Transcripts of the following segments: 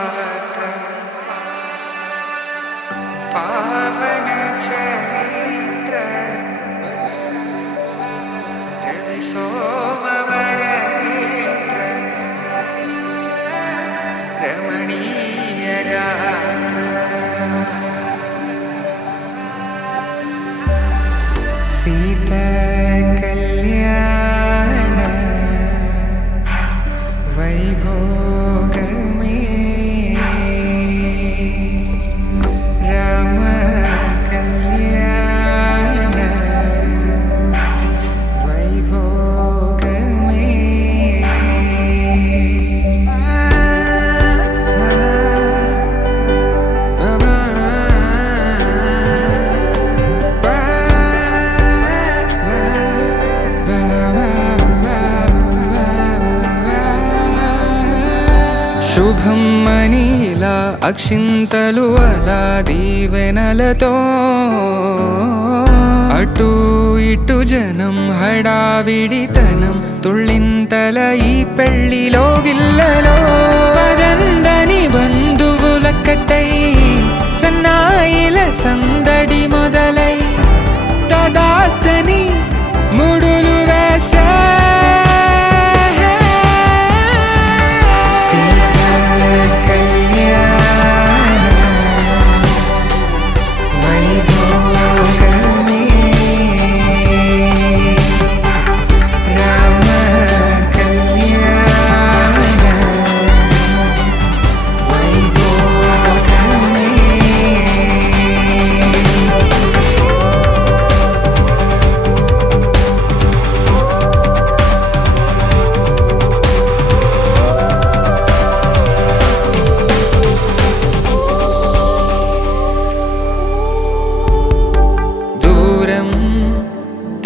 पात्र पावन चरित्र रवि सोमवर नेत्र रमणीय गात्र सीता कल्याण वैभोग में राम कल्याण वैभोग में శుభం మనీలా అక్షింతలు అలా దీవెనలతో అటు ఇటు జనం హడావిడితనం తుళ్ళింతల ఈ పెళ్లిలో గిల్లలో పదందని బంధువులక్కటై సన్నాయిల సందడి మొదలై తదాస్తని ముడులు వేసే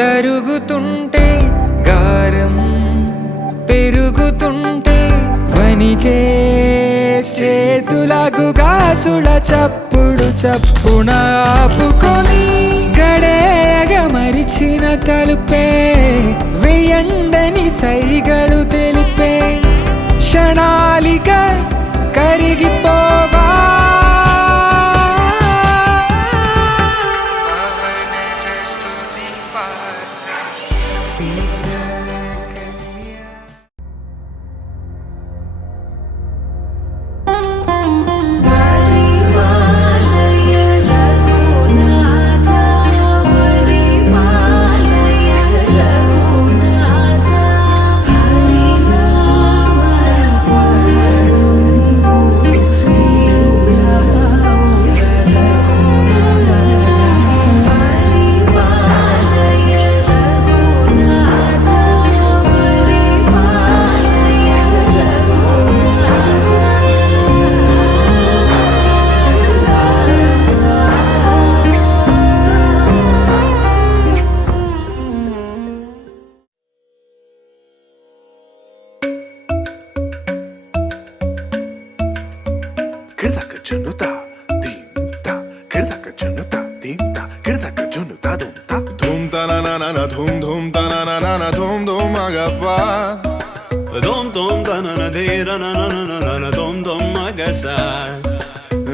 తరుగుతుంటే గారం పెరుగుతుంటే వనికే చేతులకు గాసుల చప్పుడు చప్పున ఆపుకొని గడేగ మరిచిన తలుపే వేయండని సైగలు తెలిపే క్షణాలిక కరిగిపోవా Junuta, dimta, kirdaka junuta, dimta, kirdaka junuta, dumta, dumta na na na na, dum ta na na na na, dum magapa, dum ta na na de na na na na na na, dum magasa,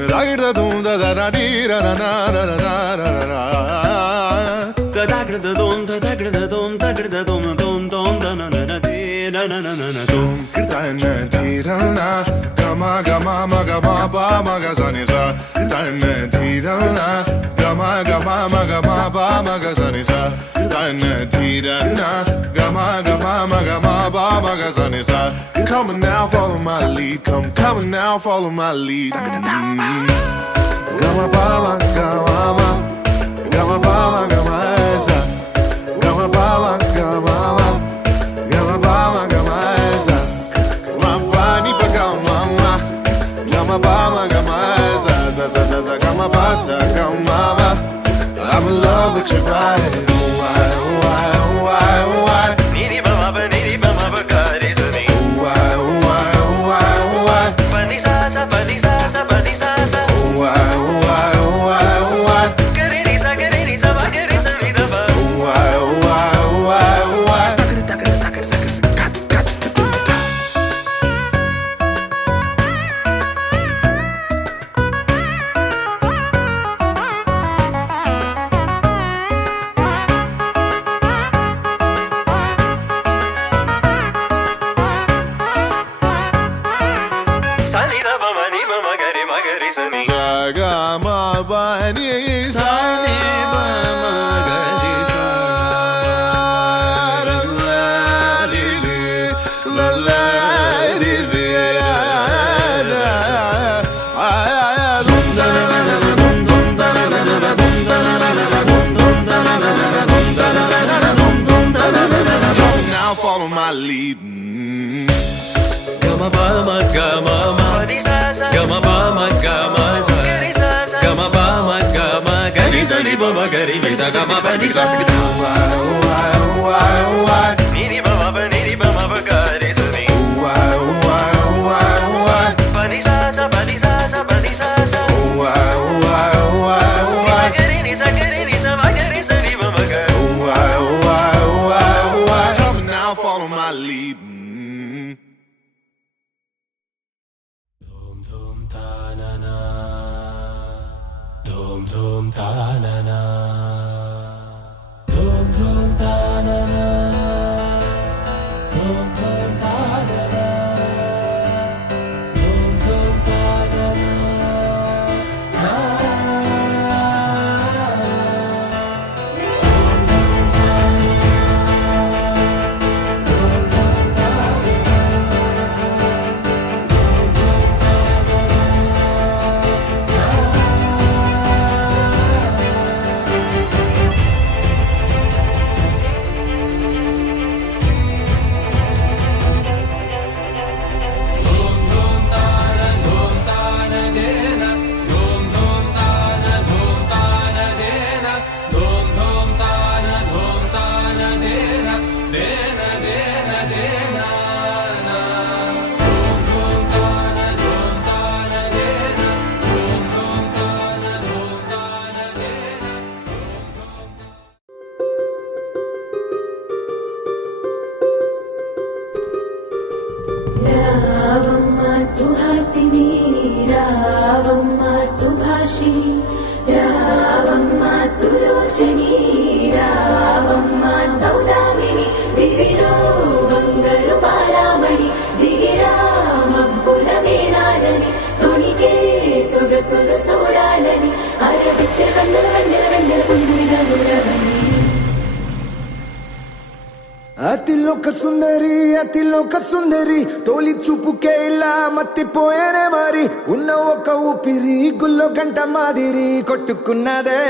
ragda dum da da da di ra na na na na na na, da da da dum da da da dum da da dum da na na na de na na na na dum kirda na di ra na. Gama gama maga ma ba maga sa ni sa dan di ra na gama gama maga ma ba maga sa ni sa dan di ra na gama gama maga ma ba maga sa ni sa come on now follow my lead come on now follow my lead gama ba maga ma gama ba maga ma sa gama ba maga ma gama ba maga ma sa ma ba ni pa gama Gama ba gama za za za za za gama ba sa gama ba I'm in love with your body why why why niri ba ba ka re sa ni why pani sa sa pani sa sa pani sa sa why kare ni sa ba kare sa ni da ba why takar గరి సని సగా మా బని సని మా గరి సా రి రి లా రి రి Now follow my lead. Gama ba ma gama ma gama ba ma gama sa gama ba ma gama gari sa ni ba ma gari ni sa gama ba ni sa ni ni ba ma ba ni ba ma ba gari sa ni ba ni sa ba ni sa ba ni sa ni sa gari ni sa ba gari sa ni ba ma gari. Come now follow my lead. Dum dum ta na na, dum dum ta na na, dum dum ta na na, dum dum ta na na, na. రావమ్మ సుహాసిని రావమ్మ సుభాషిణి రావమ్మ సులోచని రావమ్మ సౌదామిని దివిలో బంగారు బాలామణి దిగిరా మబ్బుల మేనాలని తొణికే సొగసులు చూడాలని అరవిచ్చే వందల వందల వందల పుండుగా గురవని అతిలోక సుందరి తోలి చూపుకే ఇలా మత్తిపోయేనే మరి ఉన్న ఒక ఊపిరి గుల్లో గంట మాదిరి కొట్టుకున్నదే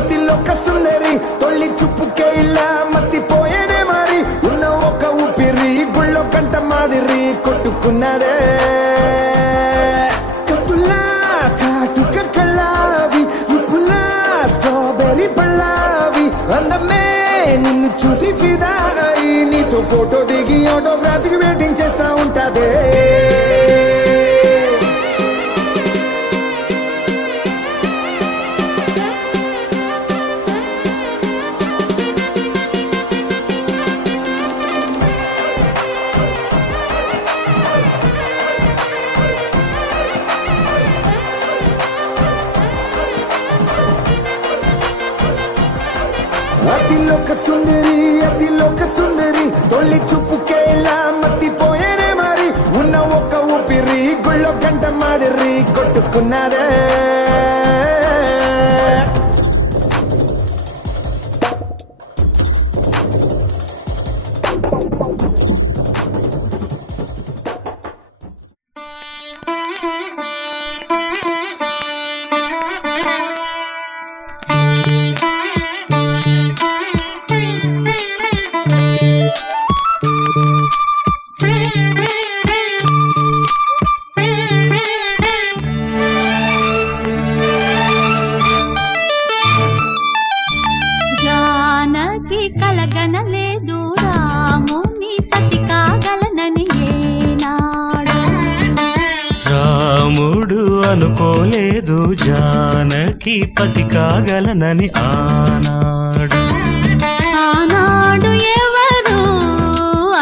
అతిలోక సుందరి తొలి చూపుకే ఇలా మత్తిపోయేనే మరి ఉన్న ఒక ఊపిరి గుళ్ళో కంట మాదిరి కొట్టుకున్నదే కత్తులా కాటుక కళ్ళావి ఉప్పులా స్ట్రాబెర్రీ పళ్ళావి అందమే నిన్ను చూసి ఫిదా అయి నీతో ఫోటో దిగి ఆటోగ్రాఫీకి వెయిటింగ్ చేస్తా ఉంటాదే అతిలోక సుందరి తొలి చూపుకే ఇలా మత్తిపోయేనే మరి ఉన్న ఒక ఊపిరి గుళ్ళో గంట మాదిరి కొట్టుకున్నదే కలగనలేదు రాముని సతి కాగలనని ఏనాడు రాముడు అనుకోలేదు జానకి పతి కాగలనని ఆనాడు ఎవరు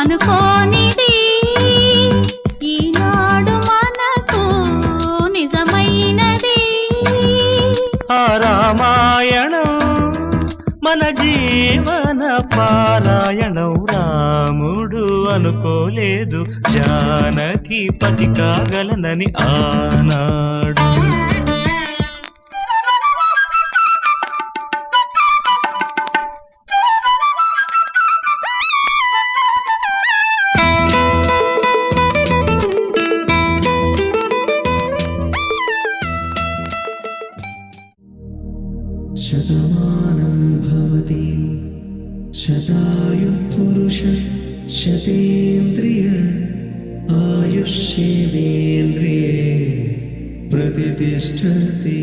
అనుకోనిది ఈనాడు మనకు నిజమైన మన జీవన పారాయణం రాముడు అనుకోలేదు జానకి పతి కాగలనని ఆనాడు. శతమానం భవతి శతాయుః పురుష శతేంద్రియ ఆయుష్యేంద్రియే ప్రతిష్ఠతి.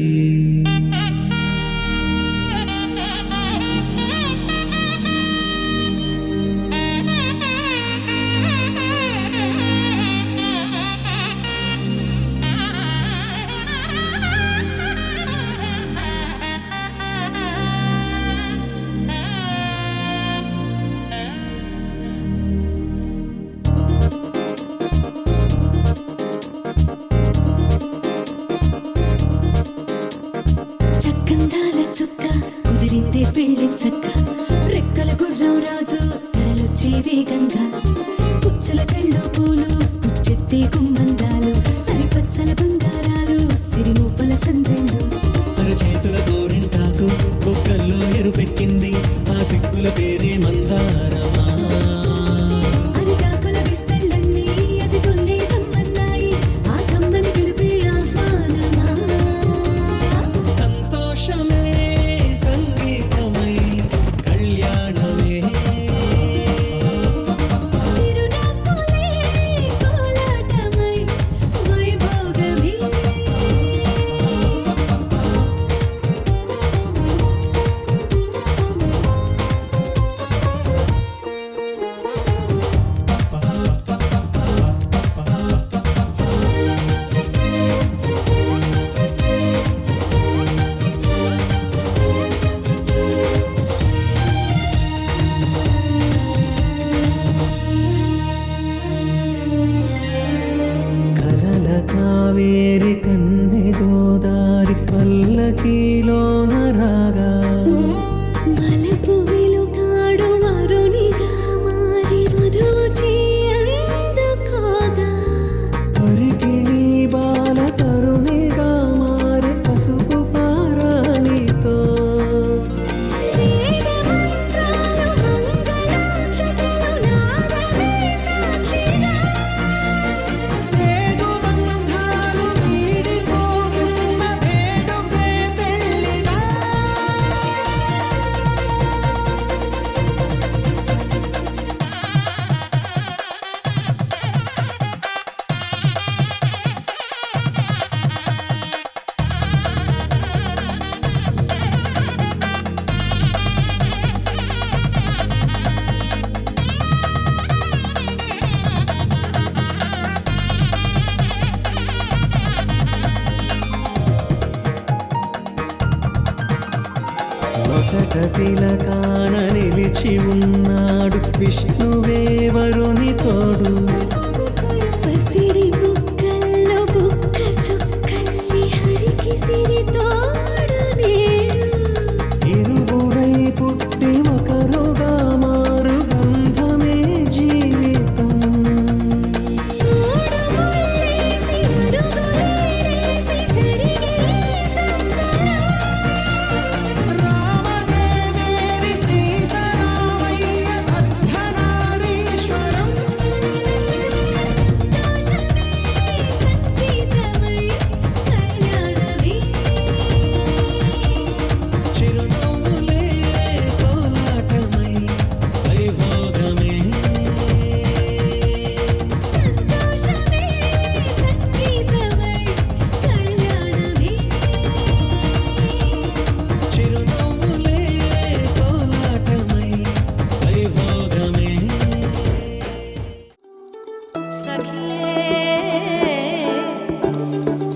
చక్కందాల చుక్క కుదిరిందే పెళ్లి చక్క రెక్కల గుర్రం రాజు తరలొచ్చే వేగంగా పుచ్చల చెళ్ళు పూలు కుచ్చెత్తే గుమ్మందాలు అరి పచ్చల బంగారాలు సిరిమూపల సందెళ్ళు అరచేతుల గోరింటాకు బొక్కల్లో ఎరుపెక్కింది ఆ సిగ్గుల పేరే మందారమా. అరిటాకుల విస్తళ్ళన్నీ అది కొన్నే కమ్మన్నాయి ఆ కమ్మని పిలిపే ఆహ్వానమా. సంతోషమే సంగీతమై కళ్యాణమే చిరునవ్వులే కోలాటమై వైభోగమే. కలల కావేరి కన్నె గోదారి పల్లకీలోన రాగా వలపు వెలుగాడు వరునిగా మారి వధూచి అందుకోగా పరికిణి బాల తరుణిగా మారి పసుపు పారాణితో వేద మంత్రాలు మంగళాక్షతలు నాదమే సాక్షిగా రేగు బంధాలు వీడిపోతున్న వేడుకే పెళ్లిగా. నొసట తిలకాన నిలిచి ఉన్నాడు విష్ణువే వరుని తోడు. పసిడి బుక్కల్లో బుక్క చుక్కల్లి హరికి సిరి తోడు నేడు ఇరువురై పుట్టి ఒకరుగా మారు బంధమే జీవితం. తోడు ముళ్ళేసి అడుగులేసి జరిగే సంబరం. రామదేవేరి సీతారామయ్య అర్ధనారీశ్వరం. సంతోషమే సంగీతమై కళ్యాణమే. చిరునవ్వులే కోలాటమై వైభోగమే. సంతోషమే సంగీతమై కళ్యాణమే. చిరునవ్వులే కోలాటమై వైభోగమే.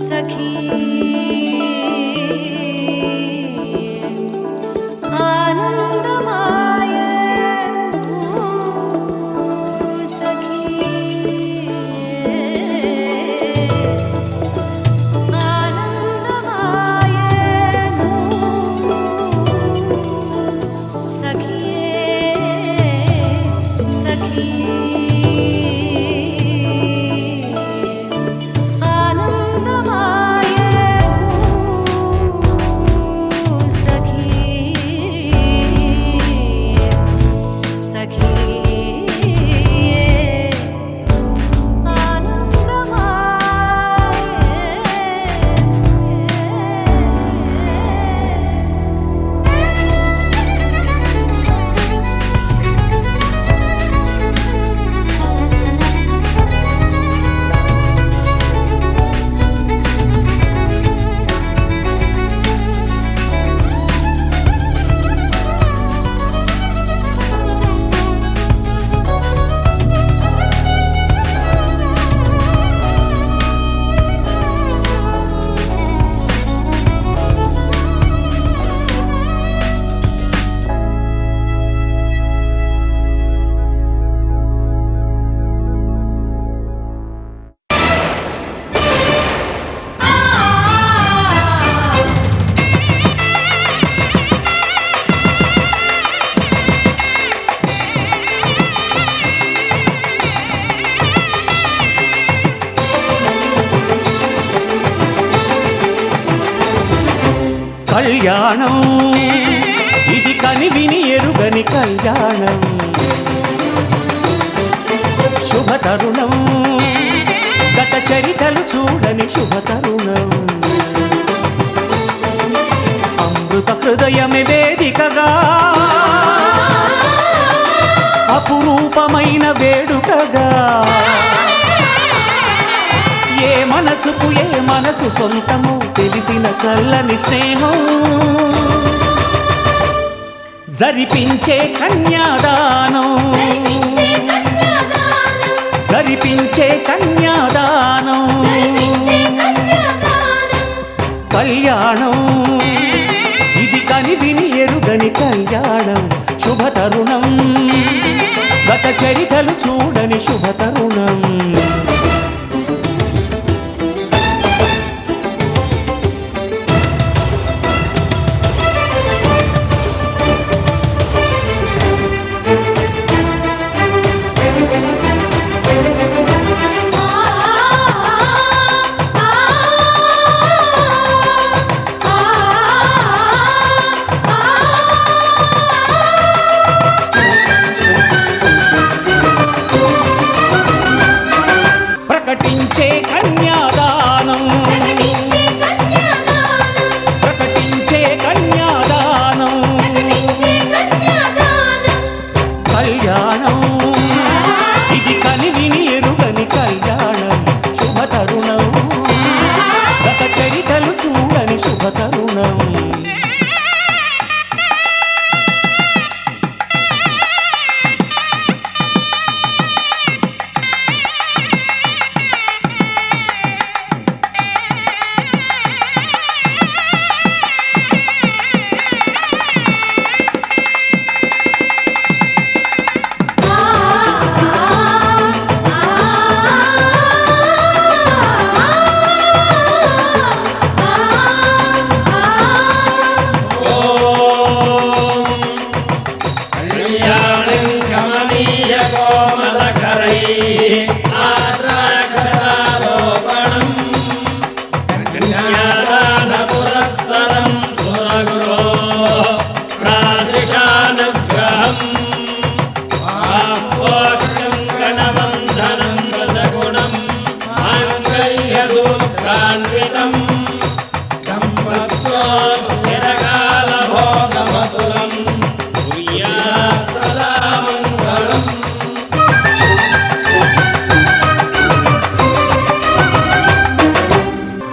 సఖీ ఆనందమాయ సఖీ ఆనందమాయ కళ్యాణం ఇది కనివిని ఎరుగని కళ్యాణం శుభతరుణం గత చరితలు చూడని శుభతరుణం అమృత హృదయమే వేదికగా అపురూపమైన వేడుకగా ఏ మనసుకు ఏ మనసు సొంతము తెలిసిన చల్లని స్నేహం జరిపించే కన్యాదానం జరిపించే కన్యాదానం కళ్యాణం ఇది కనివిని ఎరుగని కళ్యాణం శుభతరుణం గత చరితలు చూడని శుభతరుణం ప్రకటించే కన్యాదానం ప్రకటించే కన్యాదానం కళ్యాణం ఇది కనివిని ఎరుగని కళ్యాణం శుభతరుణం గత చరితలు చూడని శుభతరుణం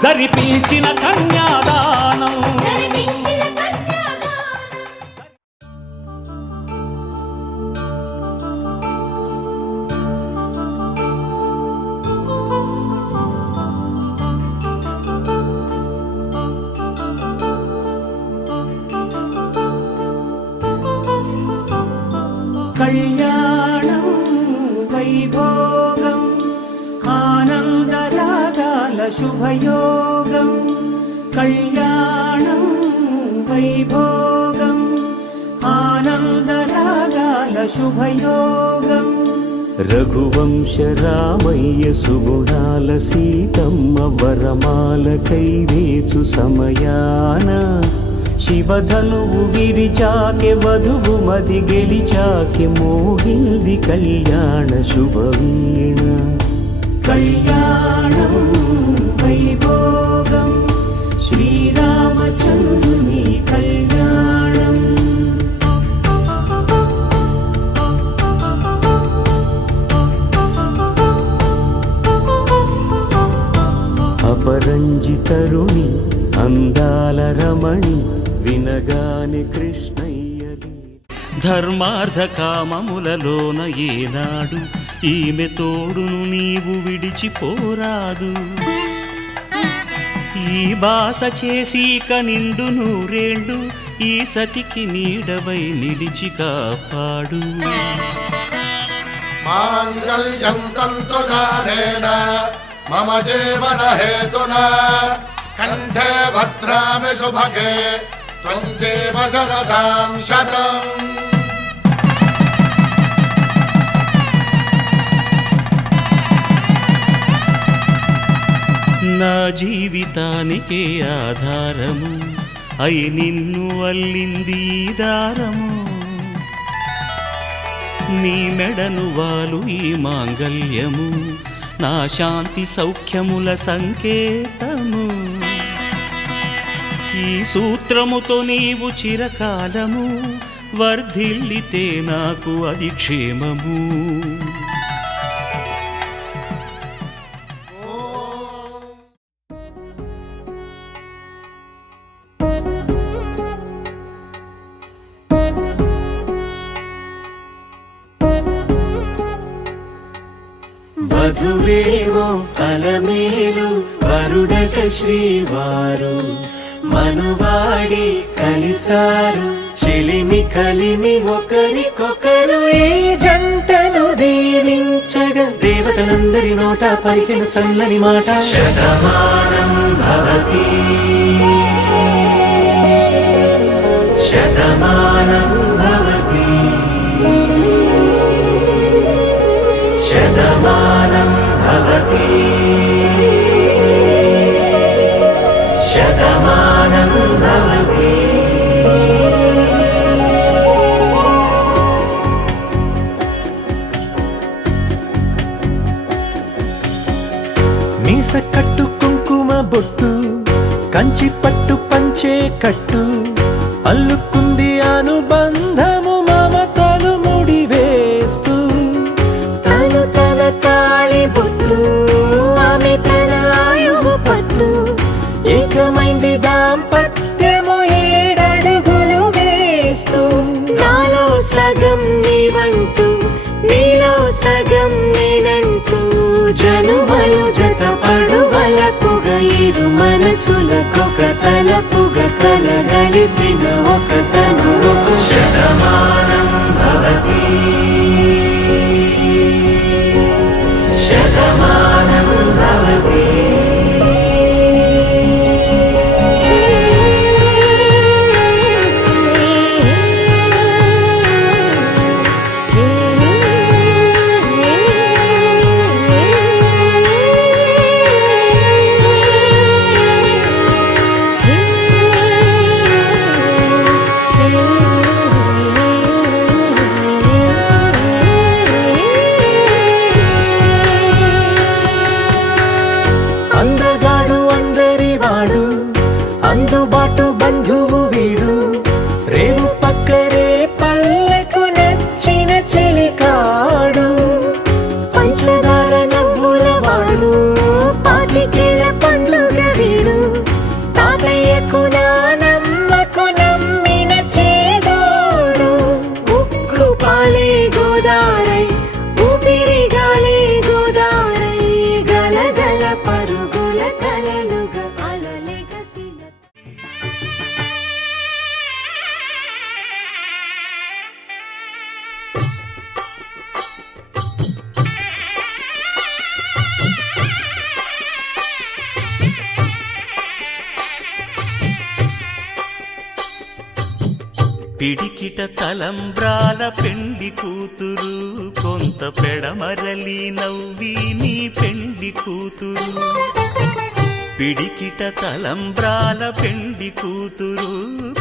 జరిపించిన కన్యాదానం కళ్యాణం వైభోగం ఆనందరాగాల శుభయోగం కళ్యాణం వైభోగం ఆనందరాగాల శుభయోగం రఘువంశ రామయ్య సుగుణాల సీతమ్మ వరమాల కైవేచు సమయాన శివధనువు విరిచాకె వధువు మది గెలిచాకె మోగింది కళ్యాణ శుభవీణ కళ్యాణం వైభోగం శ్రీరామచంద్రుని కళ్యాణం అపరంజి తరుణి అందాల రమణి వినగాని కృష్ణయ్యలి ధర్మార్థ కామములలోన ఏనాడు ఈమె తోడును నీవు విడిచిపోరాదు ఈ బాస చేసి నిండు నూరేళ్ళు ఈ సతికి నీడవై నిలిచి కాపాడు మాంగళ్యం తంతునానేన మమ జీవన హేతునా కంఠే భద్రామి శుభగే త్వం జీవ శరదాం శతం నా జీవితానికే ఆధారము అయి నిన్ను అల్లింది దారము నీ మెడను వాలు ఈ మాంగల్యము నా శాంతి సౌఖ్యముల సంకేతము ఈ సూత్రముతో నీవు చిరకాలము వర్ధిల్లితే నాకు అది క్షేమము వధువేమో అలమేలు వరుడట శ్రీవారు మనువాడి కలిసారు చెలిమి కలిమి ఒకరికొకరు ఈ జంటను దీవించగా దేవతలందరి నోట పలికిన చల్లని మాట శతమానం భవతి శతమానం భవతి శతమానం భవతి శతమానం భవతి మీస కట్టు కుంకుమ బొట్టు కంచి పట్టు పంచే కట్టు అల్లుకుంది అనుబంధము మమతలు ముడివేస్తూ తను తన తాళి బొట్టు ఆమె తన ఆయువు పట్టు ఏకమైంది దాంపత్యము 7 అడుగులు వేస్తూ నాలో సగం నీవంటూ నీలో సగం నేనంటూ జనుమలు జత పడువలపుగ ఇరు మనసులకొక తలపుగ కలగలిసిన ఒక తను శతమానం భవతి శతమానం భవతి అందగాడు అందరి వాడు అందుబాటు బంధువు వీడు రేవు పక్కరే పల్లెకు నచ్చిన చెలికాడు పంచదార నవ్వుల వాడు పాతికేల పండుగ వీడు తాతయ్యకు నానమ్మకు నమ్మిన చేదోడు ఉక్కు పాలే గోదారై ఊపిరిగాలే గోదారై గలగల పరుగుల కలలుగా అలలెగసిన పిడికిట తలంబ్రాల పెండ్లి కూతురు కొంత పెడమరలి నవ్వి నీ పెండ్లి కూతురు పిడికిట తలంబ్రాల పెండ్లి కూతురు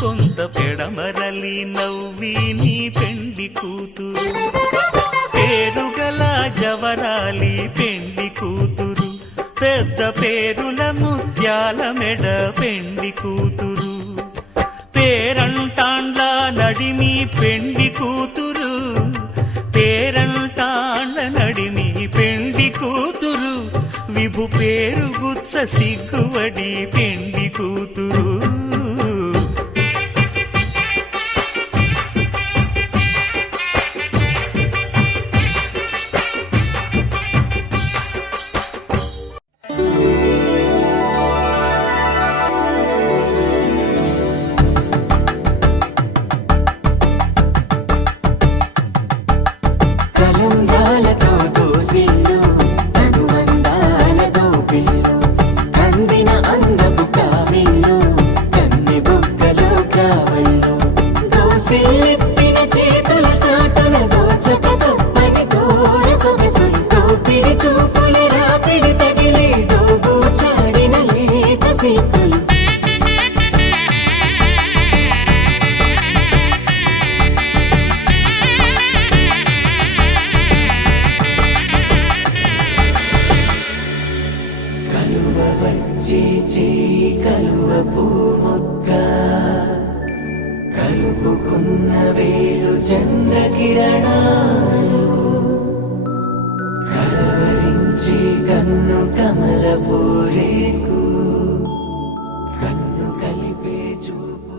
కొంత పెడమరలి నవ్వి నీ పెండ్లి కూతురు పేరుగల జవరాలి పెండ్లి కూతురు పెద్ద పేరుల ముత్యాల మెడ పెండ్లి కూతురు పేరంటాండ్ల నడిమి పెండ్లి కూతురు పేరంటాండ్ల నడిమి పెండ్లి కూతురు విభు పేరు గుత్స సిగ్గువడి పెండ్లి కూతురు తలంబ్రాలతో దోసిల్లు అనుబంధాలతో పిల్లు అందిన అందపు కావిల్లు కిరణాలు కలవరించి కన్ను కమలపూరేకు కన్ను కలిపే చూపు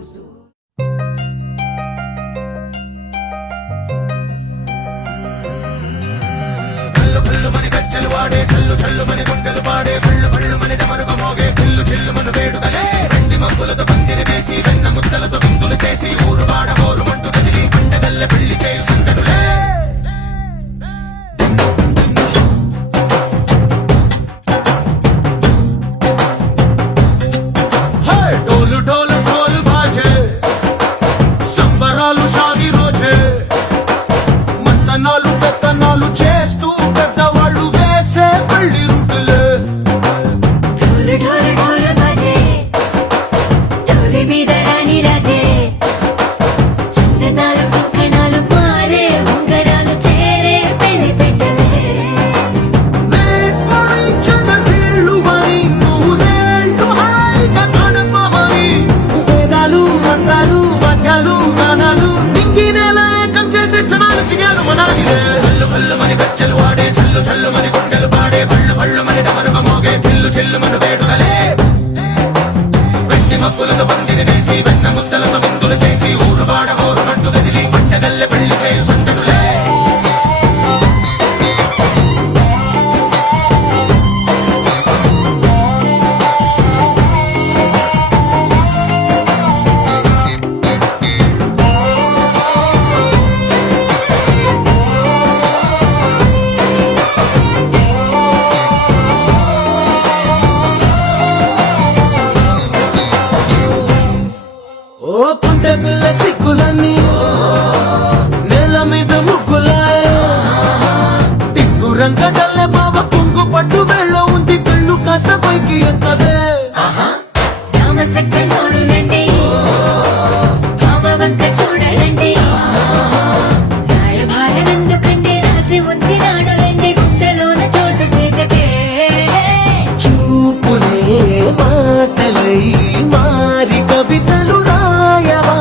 డోలు డోలు డోలు బాజే సంబరాలు షాది రోజే మంతనాలు పెత్తనాలు చేస్తూ పెద్దవాళ్ళు వేసే పెళ్లి రుటులే ఢోలు ఢోలు ఢోలు బాజే ఢోలి మీద రాణి రాజే చందనాలు కంకణాలు మారే ఉంగరాలు చేరే పెళ్లి పెట్టలే వేదాలు మంత్రాలు వాద్యాలు గానాలు నింగినేలా ఏకం చేసే క్షణాలు చిగాలు మనాలిలే హల్లు హల్లు మని గజ్జలు వాడే చల్లు చల్లు మని గుండెలు పాడే పళ్ళు పళ్ళు మని డమరుగ మోగే పిల్లు చిల్లు మను వేడుదలే వెండి మబ్బులతో పందిరి వేసి వెన్న ముద్దలతో విందులు చేసి ఊరు వాడ ఊరు మట్టు గదిలి పంటగల్లె పెళ్లి చేయి సందడులే ఓ పుంటె పిల్ల సిక్కులన్నీ నేల మీద ముగ్గులాయ టిక్కు రంగడల్లె బావ కుంగు పట్టు వేళ్ళ ఉంది కళ్ళు కాస్త పైకి ఎత్తదే రామసక్క నోడులండి కామవంక చూడలండి రాయభారం ఎందుకండి రాసి ఉంచినాడులండి గుండెలోన చోటు సేతకే చూపులే మాటలై మారి కవితలు రాయవా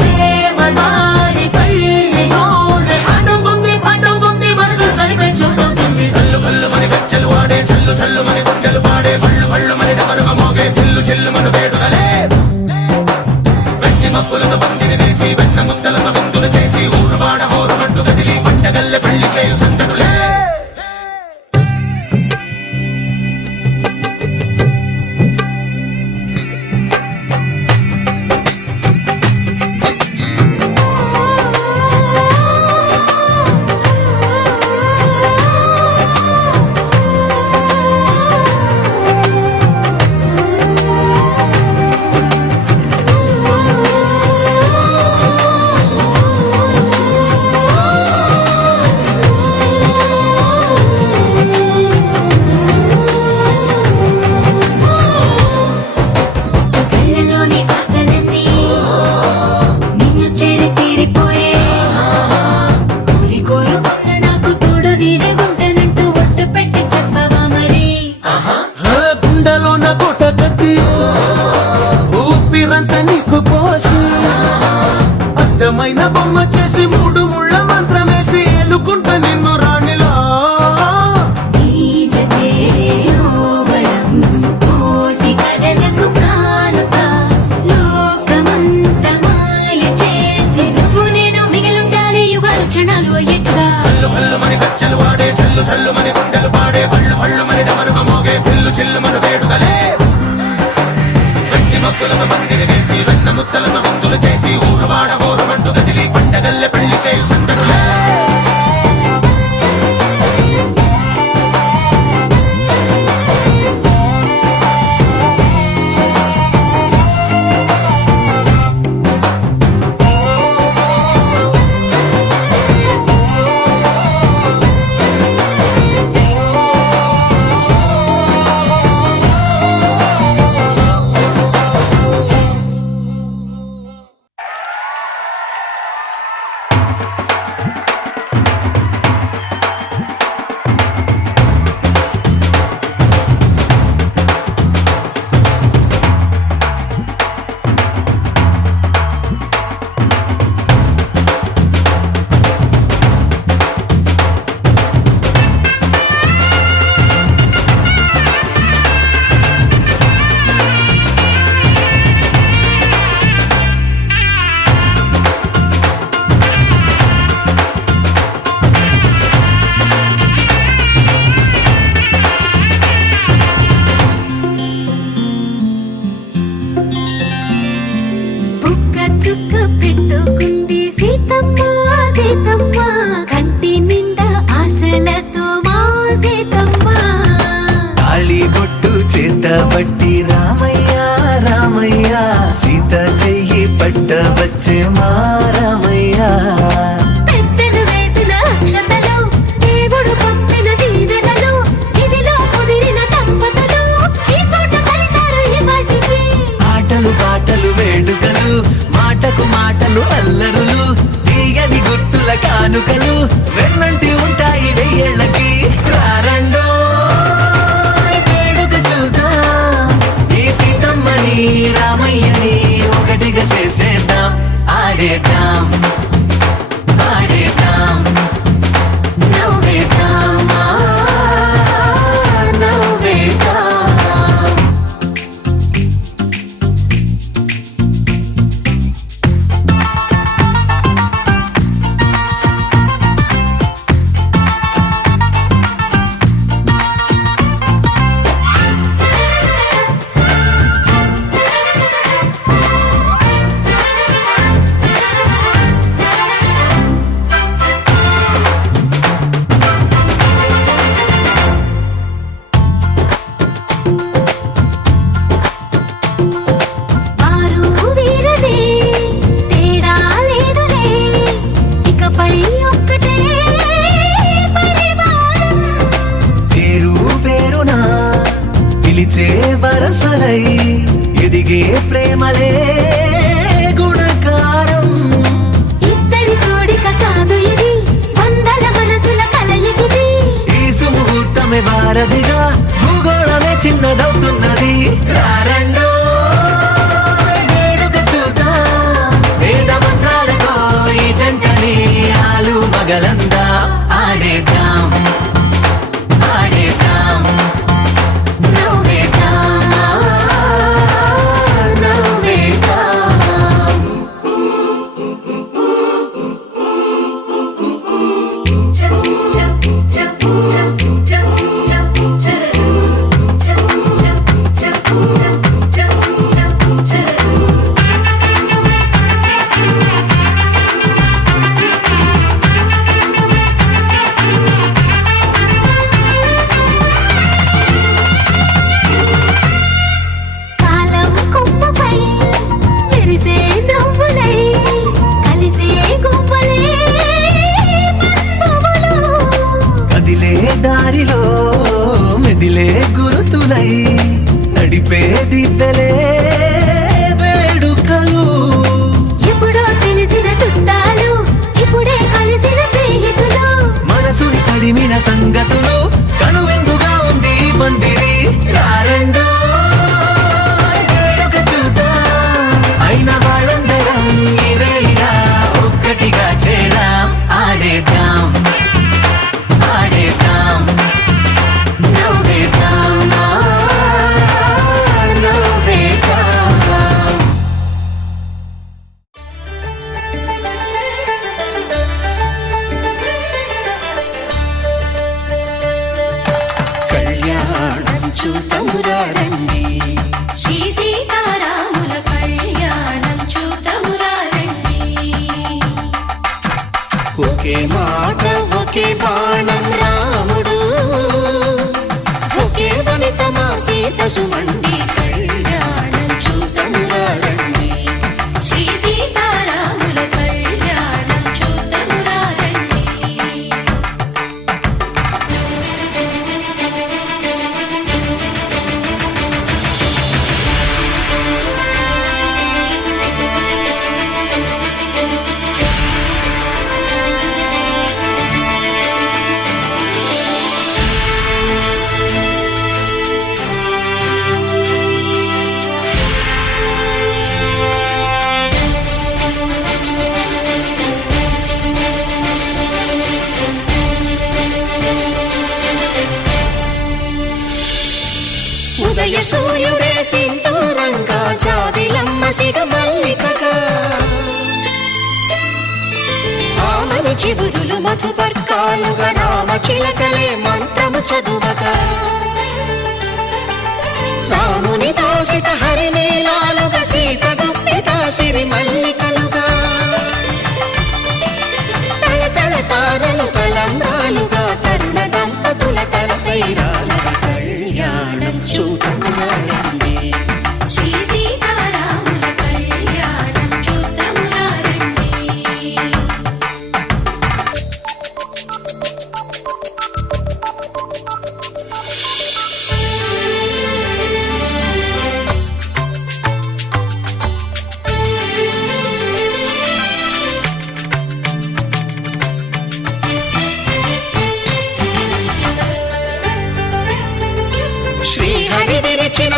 ప్రేమ దారి పల్లి నోడు అడుగుంది పట్టుకుంది మనసు కలిపే చూడుతుంది కల్లు కల్లు మని గజ్జలు వాడే చల్లు చల్లు మని గుండెలు పాడే పళ్ళు పళ్ళు మని డమరుగ మోగే పిల్లు చిల్లు మను వేడుదలే వెండి మబ్బులతో పందిరి వేసి వెన్న ముద్దలతో విందులు చేసి ఊరు వాడ ఊరు మట్టు గదిలి పంటగల్లె పెళ్లి చేయు సందడులే కళ్ళలోని ఆశలన్నీ నిన్ను చేరి తీరిపోయే కోరి కోరుకున్న నాకు తోడు నీడగుంటనంటూ ఒట్టు పెట్టి చెప్పవా మరి గుండెలోన గుట్ట కట్టి ఊపిరంతా నీకు పోసి అర్థమైన బొమ్మ చేసి మూడు ముళ్ళ మంత్రమేసి ఎలుకుంట నిన్ను రాణిలా నీ జతే ఓవడం కోటి కథలకు కానుక లోకమంత మాయ చేసి నువ్వు నేను మిగిలుండాలి యుగాలు క్షణాలు అయ్యేట్టుగా కల్లు కల్లు మని గజ్జలు వాడే చల్లు చల్లు మని గుండెలు పాడే పళ్ళు పళ్ళు మని డమరుగ మోగే పిల్లు చిల్లు మను వేడుదలే వెండి మబ్బులతో పందిరి వేసి వెన్న ముద్దలతో విందులు చేసి ఊరు వాడ ఊరు మట్టు గదిలి పంటగల్లె పెళ్లి చేయు సందడులే సీతమ్మ సీతమ్మ కంటి నిండా ఆశలతో మా సీతమ్మ తాళిబొట్టు చేతబట్టి రామయ్య రామయ్య సీత చెయ్యి పట్ట వచ్చే మా రామయ్య పెద్దలు వేసిన అక్షతలు దేవుడు పంపిన దీవెనలు ఇవిలో కుదిరిన దంపతులు ఈ చోట కలిసారు ఈ వాటికి ఆటలు పాటలు వేడుకలు మాటకు మాటలు అల్లరులు తీయని గుర్తుల కానుకలు వెన్నంటి ఉంటాయి వెయ్యేళ్ళకి రారండో వేడుక చూద్దాం ఈ సీతమ్మని రామయ్యని ఒకటిగా చేసేద్దాం ఆడేద్దాం ఆడేద్దాం నవ్వేద్దాం నవ్వేద్దాం వారు వీరనే తేడా లేదులే ఇకపై ఒక్కటే పరివారం పేరు పేరునా పిలిచే వరసలై ఎదిగే ప్రేమలే గుణకారం ఇద్దరి కోడిక కాదు ఇది వందల మనసుల కలయికిది ఈ సుముహూర్తమే వారధిగా భూగోళమే చిన్నదవుతున్నది రారండో వేడుక చూద్దాం వేద మంత్రాలతో ఈ జంటని ఆలు మగలందా ఆడేద్దాం ఆడేద్దాం నవ్వేద్దాం నవ్వేద్దాం కాలం కొమ్మపై మెరిసే నవ్వులై కలిసే గువ్వలే బంధువులు కదిలే దారిలో మెదిలే గురుతులై నడిపే దిబ్బెలే వేడుకలు ఎప్పుడో తెలిసిన చుట్టాలు ఇప్పుడే కలిసిన స్నేహితులు మనసుని తడిమిన సంగతులు కనువిందుగా ఉంది ఈ పందిరి రారండో వేడుక చూద్దాం అయిన వాళ్ళందరం ఈ వేళ ఒక్కటిగా చేరాం ఆడేద్దాం ఆడేద్దాం నవ్వేద్దాం నవ్వేద్దాం కళ్యాణం చూతమురా రండి శ్రీ సీతారాముల కళ్యాణం చూతమురా రండి ఒకే మాట ఒకే బాణం రాముడు ఒకే వనిత మా సీత సుమండి కళ్యాణం చూతమురా రండి శ్రీ సీతారాముల కళ్యాణం చూతమురా రండి ఉదయ సూర్యుడే సింధూరంగా జాబిలమ్మ సిగ మల్లికగా ఆమని చివురులు మధుపర్కాలుగా రామ చిలకలే మంత్రము చదువగా రాముని దోసిట హరినీలాలుగా సీత గుప్పిట సిరి మల్లికలుగా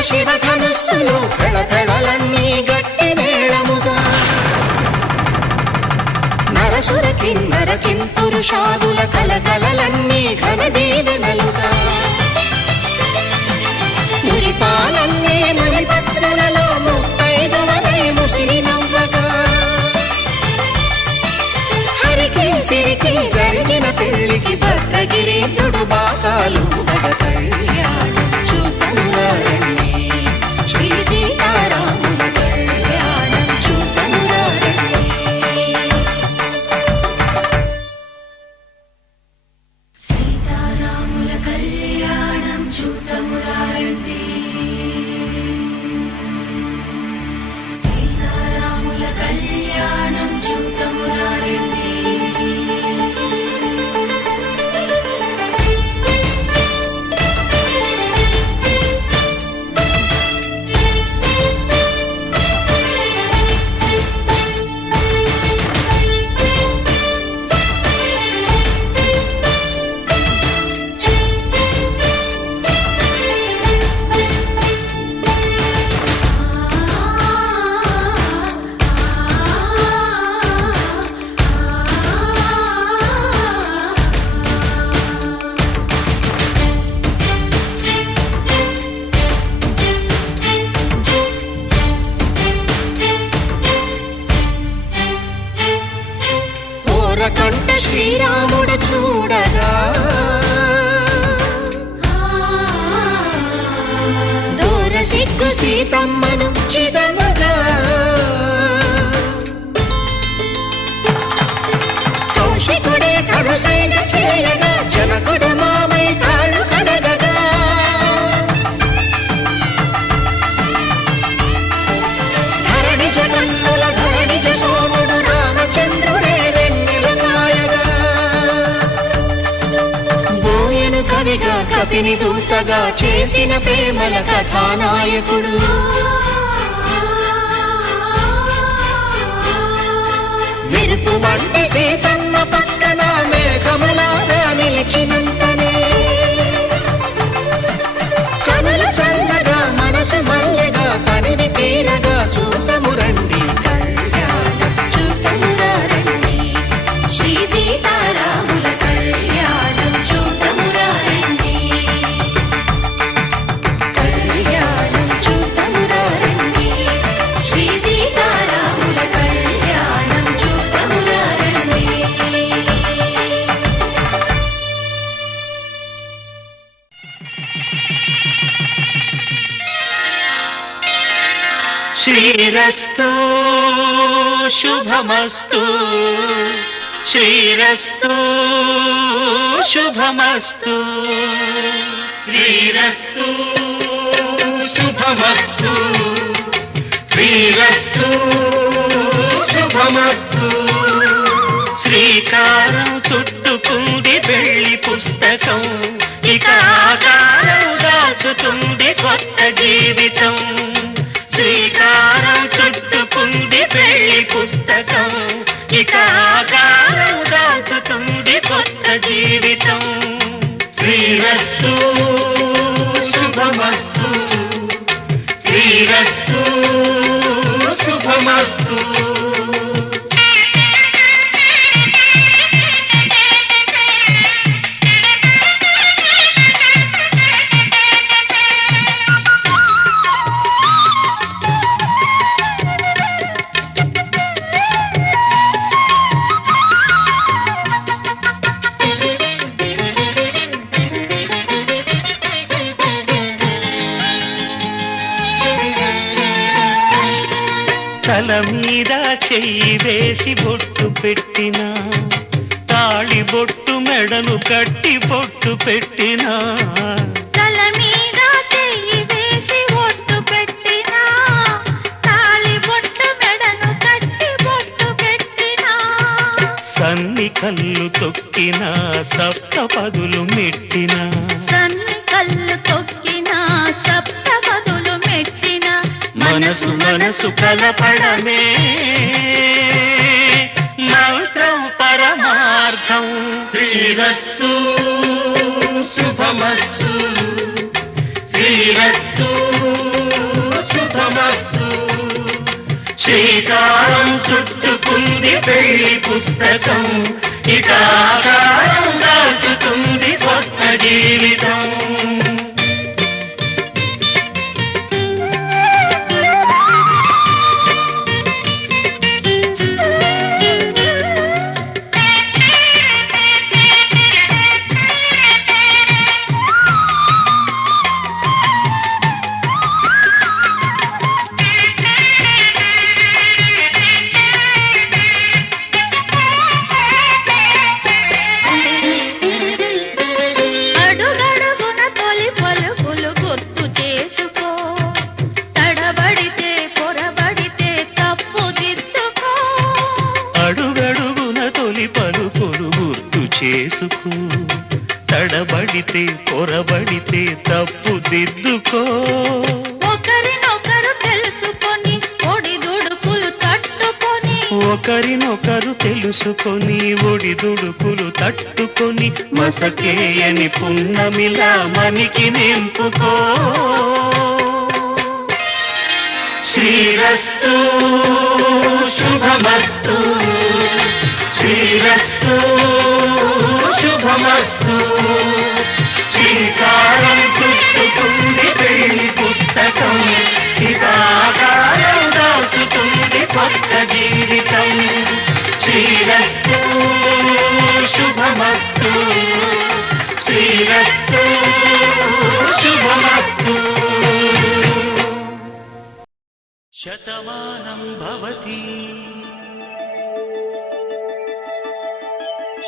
శివధనుస్సులో పెళపెళలన్నీ గట్టి మేళముగా నరసుర కిన్నర కింపురుషాదుల కలకలలన్నీ ఘన దీవెనలుగా మురిపాలన్నీ మణిపత్రులలో ముత్తైదువలై ముసిరి నవ్వగా హరికి సిరికి జరిగిన పెళ్లికి భద్రగిరీంద్రుడు బాకాలు మగ కళ్యాణం చూతమురారండి శ్రీ సీతారాముల కళ్యాణం చూతమురారండి సీతారాముల కళ్యాణం చూతమురారండి సీతారాముల కళ్యాణం చూతమురారండి కంట శ్రీరాముడు చూడగా దూర సిగ్గు సీతమ్మను చిదమగా కౌశికుడే కరుసైన చేయగా జనకుడు మామై కాళ్ళు కడగగా ధరణి జగన్నుల ధరణి సోముడు రామచంద్రుడే కవిగా కపిని దూతగా చేసిన ప్రేమల కథానాయకుడు మెరుపు వంటి సీతమ్మ పక్కన మేఘములాగా నిలిచినంతనే కనులు చల్లగా మనసు మల్లెగా తనివి తీరగా చూతమురండి కళ్యాణం చూతమురారండి శ్రీ సీతారాముల కళ్యాణం చూతమురారండి కళ్యాణం చూతమురారండి శ్రీ సీతారాముల కళ్యాణం చూతమురారండి శ్రీరస్తు శుభమస్తు శ్రీరస్తు శుభమస్తు శ్రీరస్తు శుభమస్తు శ్రీరస్తు శుభమస్తు శ్రీకారం చుట్టుకుంది పెళ్లి పుస్తకం ఇక ఆకారం దాచుతుంది కొత్త జీవితం శ్రీకారం చుట్టుకుంది పెళ్లి పుస్తకం ఇక ఆకారం దాచుతుంది కొత్త జీవితం శ్రీరస్తు శుభమస్తు శ్రీరస్తు శుభమస్తు తల మీద చెయ్యి వేసి బొట్టు పెట్టినా తాళి బొట్టు మెడను కట్టి బొట్టు పెట్టినా తల మీద చెయ్యి వేసి బొట్టు పెట్టినా తాళి బొట్టు మెడను కట్టి బొట్టు పెట్టినా సన్ని కళ్ళు తొక్కినా సప్త పదులు మెట్టినా సన్ని కళ్ళు తొక్కినా సప్త పదులు మెట్టినా మనసు మనసు కలపడమే మంత్రం పరమార్థం శ్రీరస్తు శుభమస్తు శ్రీరస్తు శ్రీకారం చుట్టుకుంది పెళ్లి పుస్తకం, ఇక ఆకారం దాచుతుంది స్వప్న జీవితం. చేసుకో తడబడితే పొరబడితే తప్పు దిద్దుకో. ఒకరినొకరు తెలుసుకొని ఒడిదుడుకులు తట్టుకొని, ఒకరినొకరు తెలుసుకొని ఒడిదుడుకులు తట్టుకొని మసకేయని పున్నమిలా మనికి నింపుకో. శ్రీరస్తు శుభమస్తు, శ్రీరస్తు శుభమస్తు. శ్రీకారం చుట్టుకుంది పెళ్లి పుస్తకం, ఇక ఆకారం దాచుతుంది కొత్త జీవితం. శ్రీరస్తు శుభమస్తు, శ్రీరస్తు శుభమస్తు. శతమానం భవతి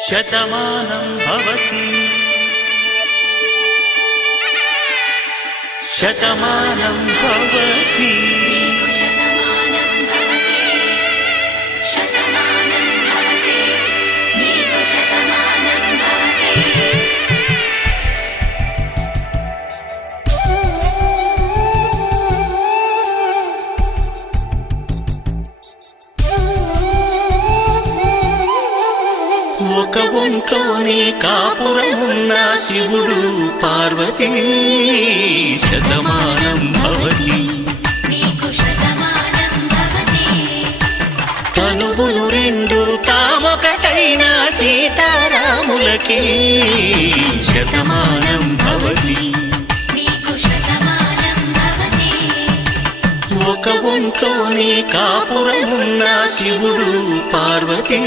శతమానం భవతి శతమానం భవతి. ఒక ఒంట్లోనే కాపురమున్న శివుడు పార్వతీ శతమానం భవతి. తనువులు రెండు తామొకటైన సీతారాములకి శతమానం భవతి. ఒక ఒంట్లోనే కాపురమున్న శివుడు పార్వతీ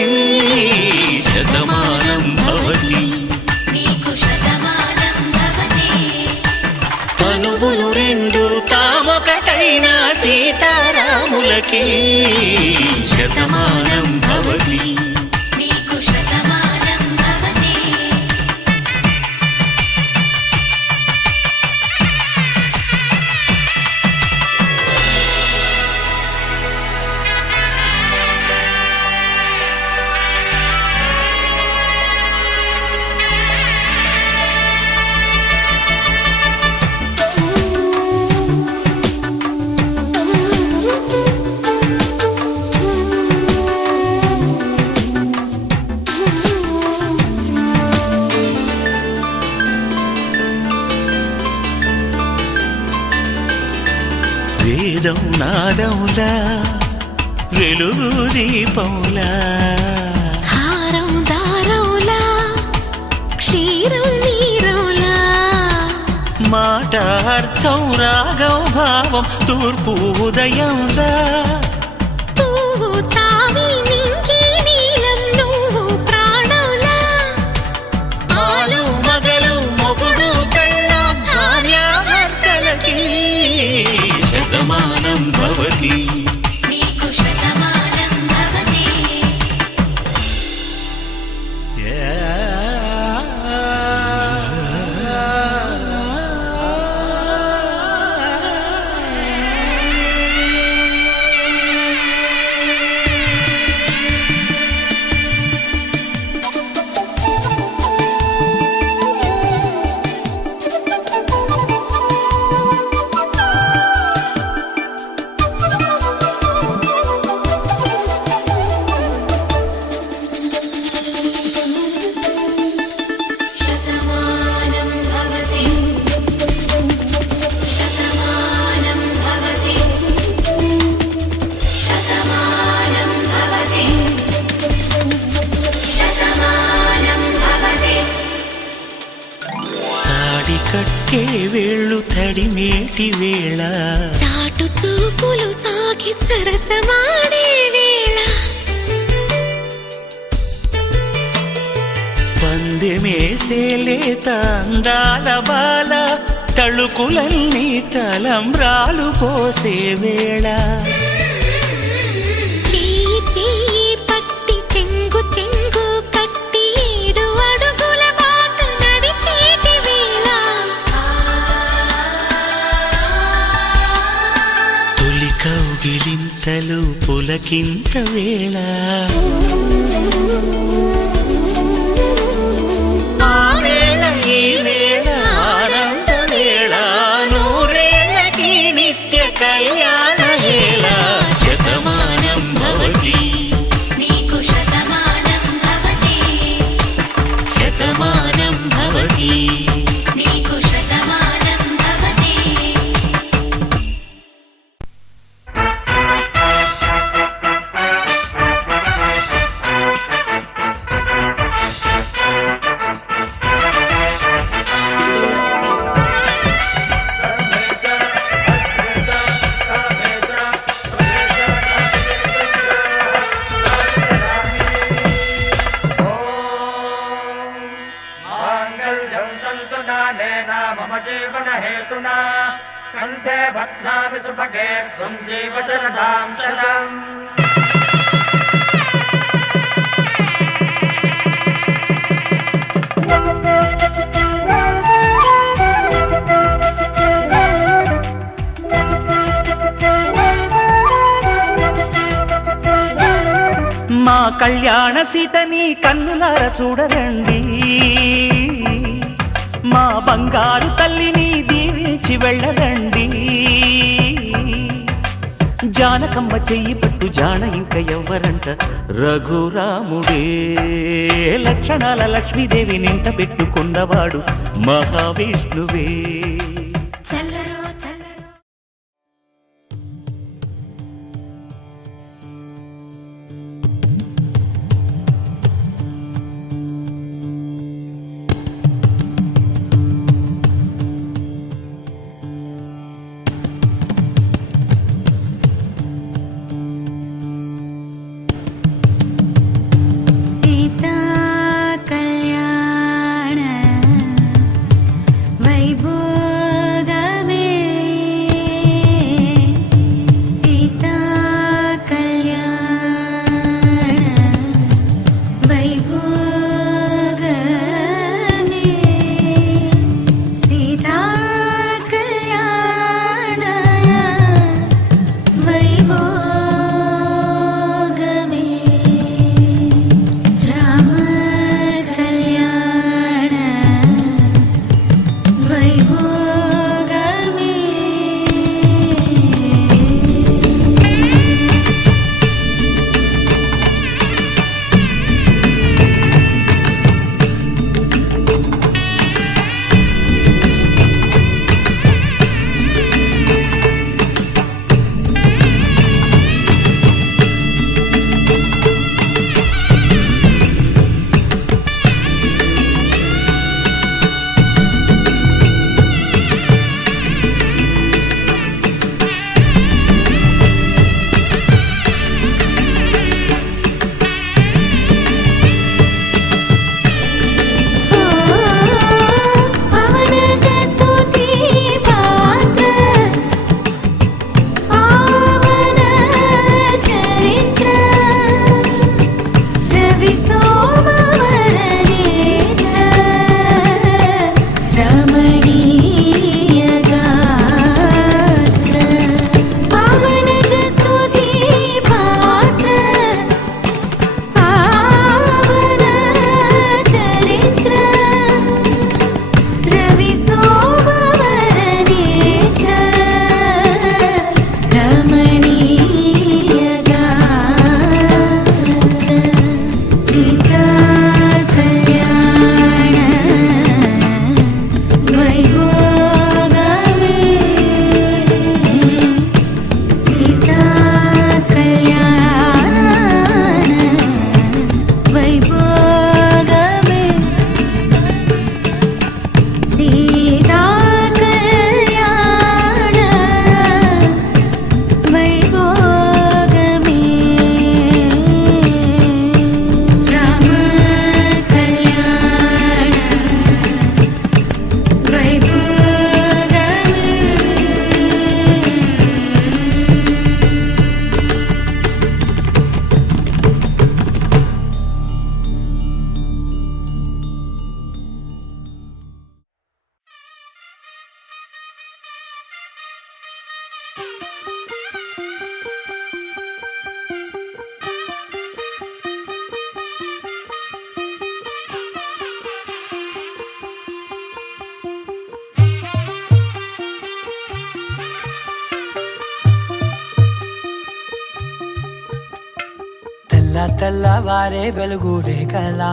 శతమానం భవతి. తనువులు రెండు తామొకటైన సీతారాములకి శతమానం భవతి. వేదం నాదములా వెలుగు దీపములా, హారం దారములా క్షీరం నీరములా, మాట అర్థం రాగం భావం తూర్పు ఉదయంలా, పువ్వు తావి నింగి నీలం నువ్వు ప్రాణంలా, ఆలు మగలు మొగుడు పెళ్ళాం భార్యాభర్తలకి శతమానం భవతి. కట్టే వేళ్ళు తడిమేటి వేళ చాటు చూపులు సాగి సరసమాడే వేళ పందెమేసేలేత అందాల బాల తళుకులన్నీ తలంబ్రాలు పోసే వేళ చెయ్యి చెయ్యి పట్టి చెంగు చెంగు కట్టి 7 అడుగుల బాట నడిచేటి వేళ తొలి కౌగిలింతలు పులకింత వేళ ఆ వేళ ఈ వేళ ఆనంద వేళ నూరేళ్ళకి నిత్య కళ్యాణ వేళ శతమానం భవతి నీకు శతమానం భవతి శతమానం భవతి నీకు శతమానం భవతి मम जीवन हेतुना कंठे बध्नामि सुभगे त्वं जीव शरदां शतम् మా కళ్యాణ సీతని కన్నులార చూడరండి మా బంగారు తల్లిని దీవించి వెళ్ళరండి జానకమ్మ చెయ్యి పట్టు జాన ఇంక ఎవ్వరంట రఘురాముడే లక్షణాల లక్ష్మీదేవి నింట పెట్టుకున్నవాడు మహావిష్ణువే సీతా కళ్యాణ వైభోగ తెల్ల తెల్లవారే వెలుగు రేఖలా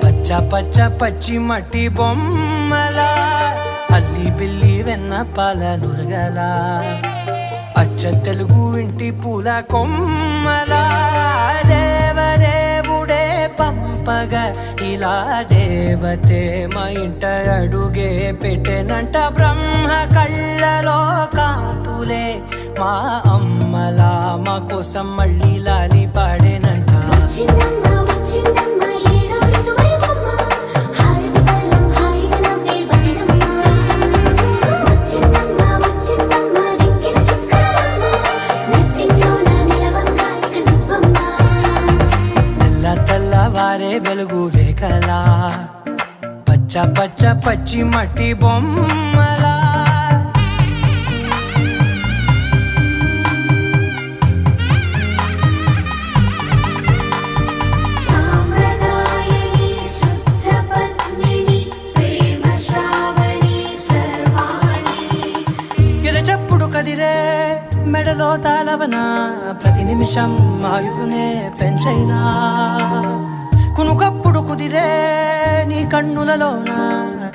పచ్చ పచ్చ పచ్చి మట్టి బొమ్మలా అల్లి బిల్లి వెన్న పాల నురగలా అచ్చ తెలుగు ఇంటి పూల కొమ్మలా దేవదేవుడే పంపగా ఇలా దేవతే మా ఇంట అడుగే పెట్టెనంట బ్రహ్మ కళ్ళలో కాంతులే మా అమ్మలా మా కోసం మళ్ళీ లాలి పాడేనంట వచ్చిందమ్మ వచ్చిందమ్మ ఏడో ఋతువైవమ్మ హారతి పళ్ళం హాయిగా నవ్వే వదినమ్మ వచ్చిందమ్మ వచ్చిందమ్మ దిక్కిన చుక్కలమ్మ నెట్టింట్లోన నిలవంగా ఇక నువ్వమ్మ తెల్ల తెల్లవారే వెలుగు రేఖలా పచ్చ పచ్చ పచ్చి మట్టి బొమ్మలా సాంప్రదాయని శుద్ధ పద్మిని ప్రేమ శ్రావణి సర్వాణి ఎరచప్పుడు కదిరే మెడలో తాళవన ప్రతి నిమిషం ఆయుధునే పెంచైనా కునుకప్పుడు కుదిరే నీ కన్నులలోన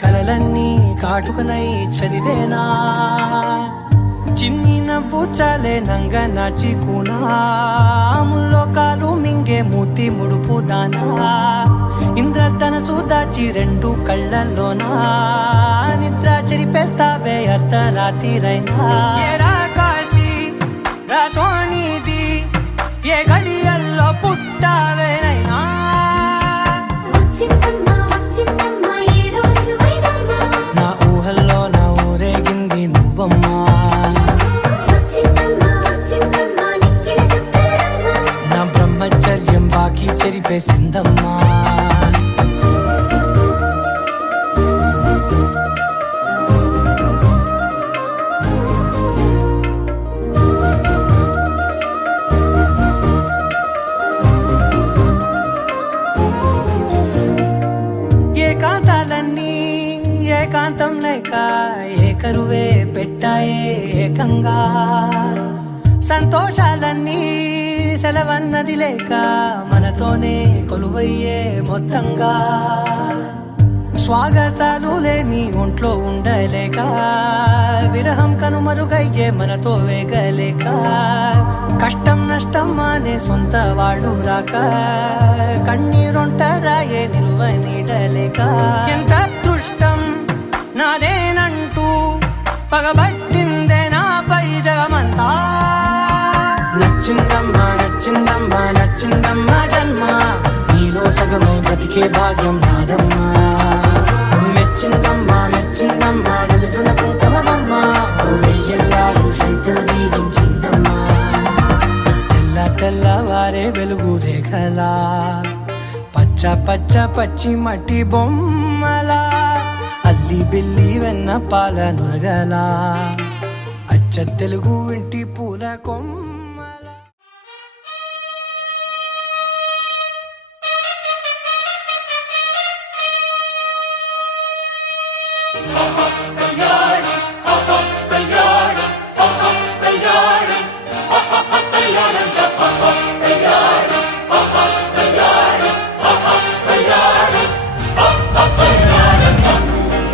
కలలన్నీ కాటుకనై చదివేనా చిన్ని నవ్వు చాలే నంగ నాచి కూనాముల్లో కాలు మింగే మూతి ముడుపు దానా ఇంద్రధనసు దాచి రెండు కళ్ళల్లోనా నిద్ర చెరిపేస్తావే అర్ధరాత్రిరైనా ఏరా కాశీ రా సోనిది ఏ గడియల్లో పుట్టావేనైనా వచ్చిందమ్మ వచ్చిందమ్మ ఏడో ఋతువైవమ్మ నా ఊహల్లో నా ఊరేగింది నువ్వమ్మా వచ్చిందమ్మ వచ్చిందమ్మ నిక్కిన చుక్కలమ్మ నా బ్రహ్మచర్యం బాకీ చెరిపేసిందమ్మా ఏకాంతాలన్నీ ఏకాంతం లేక ఏకరువే పెట్టాయే ఏకంగా సంతోషాలన్నీ సెలవన్నది లేక మనతోనే కొలువయ్యే మొత్తంగా స్వాగతాలు లేని ఒంట్లో ఉండలేక విరహం కనుమరుగయ్యే మనతో వేగలేక కష్టం నష్టం అనే సొంత వాళ్ళు రాక కన్నీరొంటరాయే నిలువ నీడలేక ఎంత అదృష్టం నాదేనంటూ పగబట్టిందే నాపై జగమంతా నచ్చిందమ్మా నచ్చిందమ్మా నచ్చిందమ్మా జన్మ నీలో సగమై బ్రతికే భాగ్యం నాదమ్మా మెచ్చిందమ్మా మెచ్చిందమ్మా నిలుచున కుంకుమమ్మా వెయ్యల్లాలు శంకరు దీవించిందమ్మా తెల్ల తెల్లవారే వెలుగు రేఖలా పచ్చ పచ్చ పచ్చి మట్టి బొమ్మలా అల్లి బిల్లి వెన్న పాల నురగలా అచ్చ తెలుగు ఇంటి పూల కొమ్మలా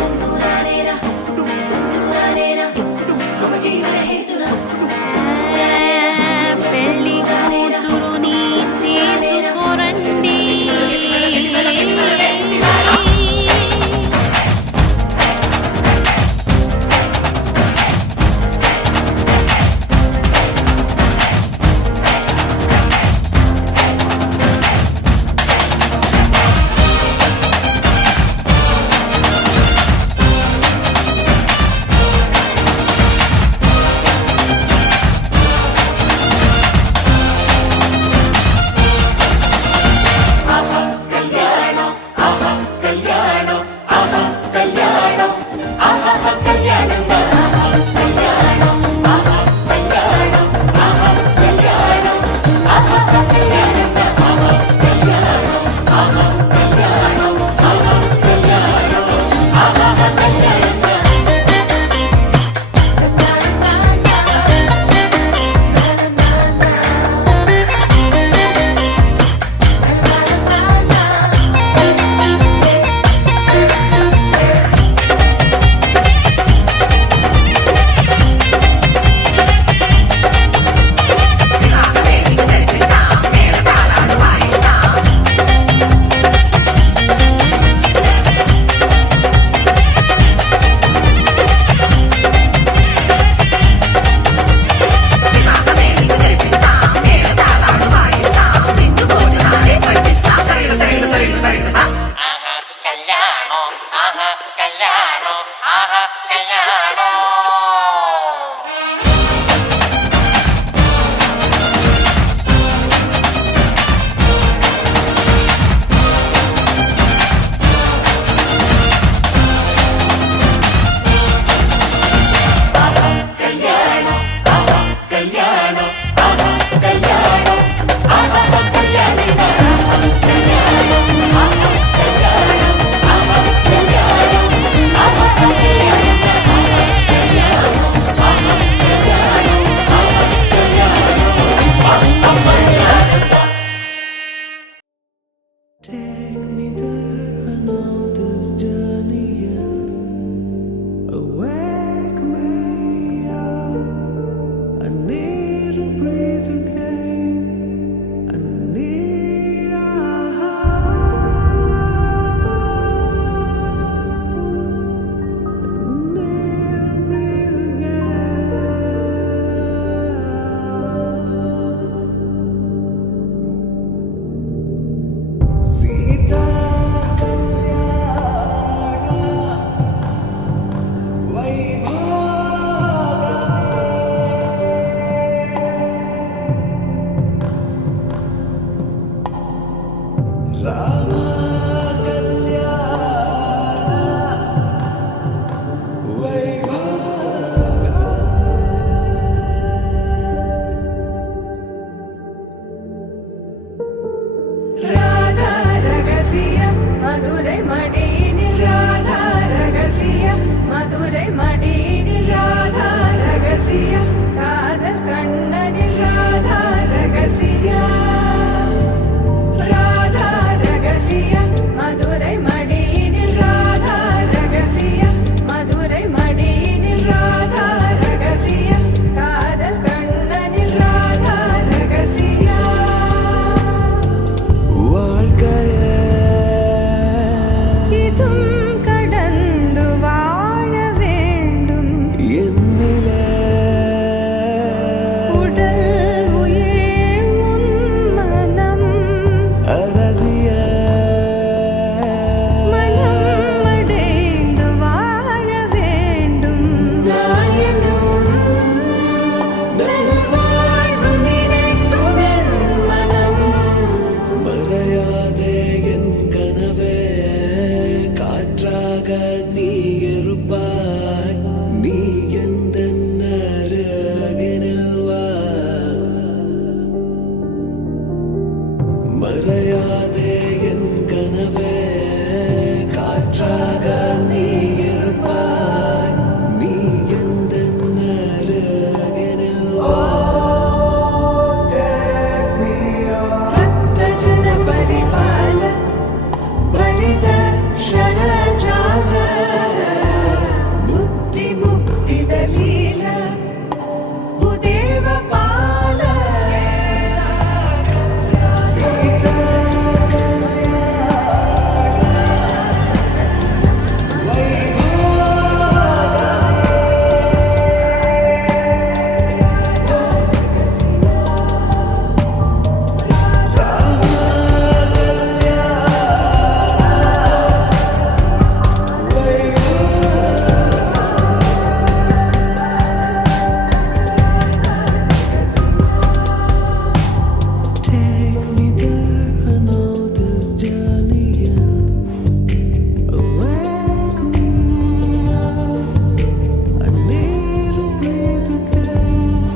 తందూరారేరా తందూరారేరా మమ జీవన హేతురా ராதா ரகசியம் மதுரை மடியினில் ராதா ரகசியம் மதுரை மடியினில் ராதா ரகசியம் காதல் கண்ணனில் ராதா ரகசியம் ராதா ரகசியம் மதுரை மடியினில் ராதா ரகசியம் மதுரை மடியினில் ராதா ரகசியம் காதல் கண்ணனில் ராதா ரகசியம் இதும் கடந்து வாழ வேண்டும் உடல் உயிர் உன் மனம் மனம் அடைந்து வாழ வேண்டும் நாயனும் நல்வாழ்வு நினைக்கும் என் மனம் மறையாதே என் கனவே காற்றாக நீ இருப்பாய் நீ எந்த அருகினில் வா மறையாதே என் கனவே காற்றாக நீ இருப்பாய் நீ எந்த அருகினில் வா भक्तजन परिपाल भरित शरजाल मुक्ति मुक्ति दलील भूदेव पाल Sita Take me there, I know this journey ends. Wake me up, I need to breathe again.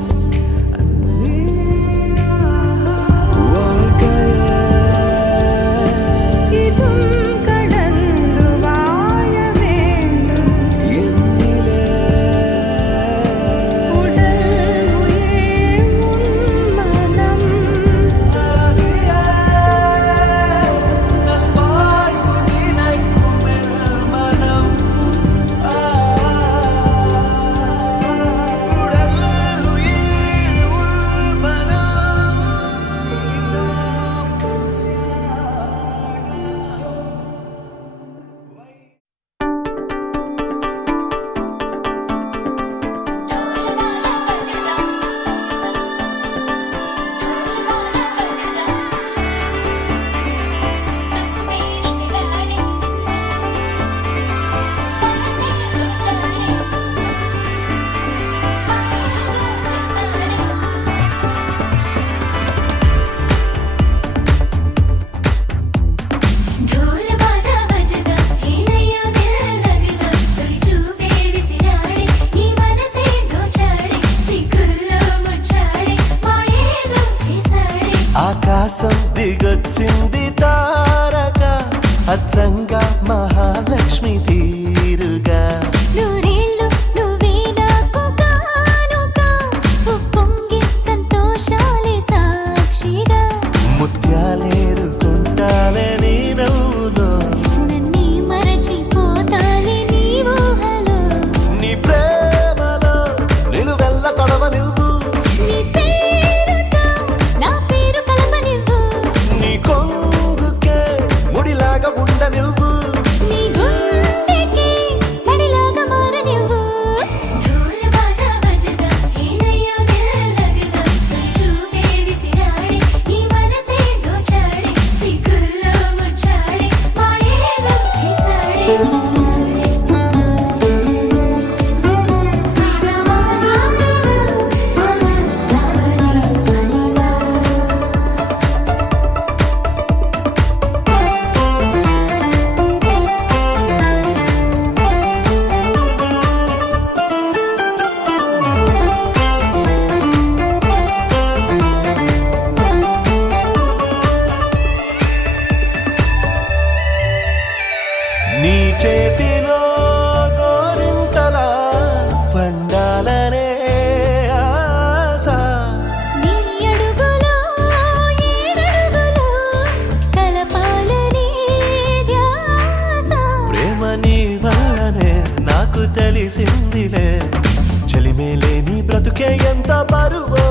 I need இதும் கடந்து வாழ வேண்டும் உடல் உயிர் உன் மனம் ढोल बाजा बजदा हिणयो दिल लगदा तोई चूपे विसिराडे नी मनसे दोचाडे सिग्गुल्लो मुच्चाडे माయేదో చేసాడే ఆకాశం దిగొచ్చింది తారక అచ్చంగా మహాలక్ష్మి తీరుగా నూరేళ్ళు నువ్వే నాకు కానుక ఉప్పొంగే సంతోషాలే సాక్షిగా ముత్యాలేరుకుంటాలే నీ నవ్వులో నన్నే మరచిపోతాలే నీ ఊహలో నీ ప్రేమలో నిలువెల్ల తడవ నువ్వు నీ పేరుతో నా పేరు కలపనివ్వు నీ కొంగుకే ముడిలాగా ఉండ నువ్వు నీ గుండెకి సడిలాగా మారనివ్వు ढोल बाजा बजदा हिणयो दिल लगदा तोई चूपे विसिराडे నీ మనసే దోచాడే సిగ్గుల్లో ముచ్చాడే మాయేదో చేసాడే లేని బ్రతుకే ఎంత బరువో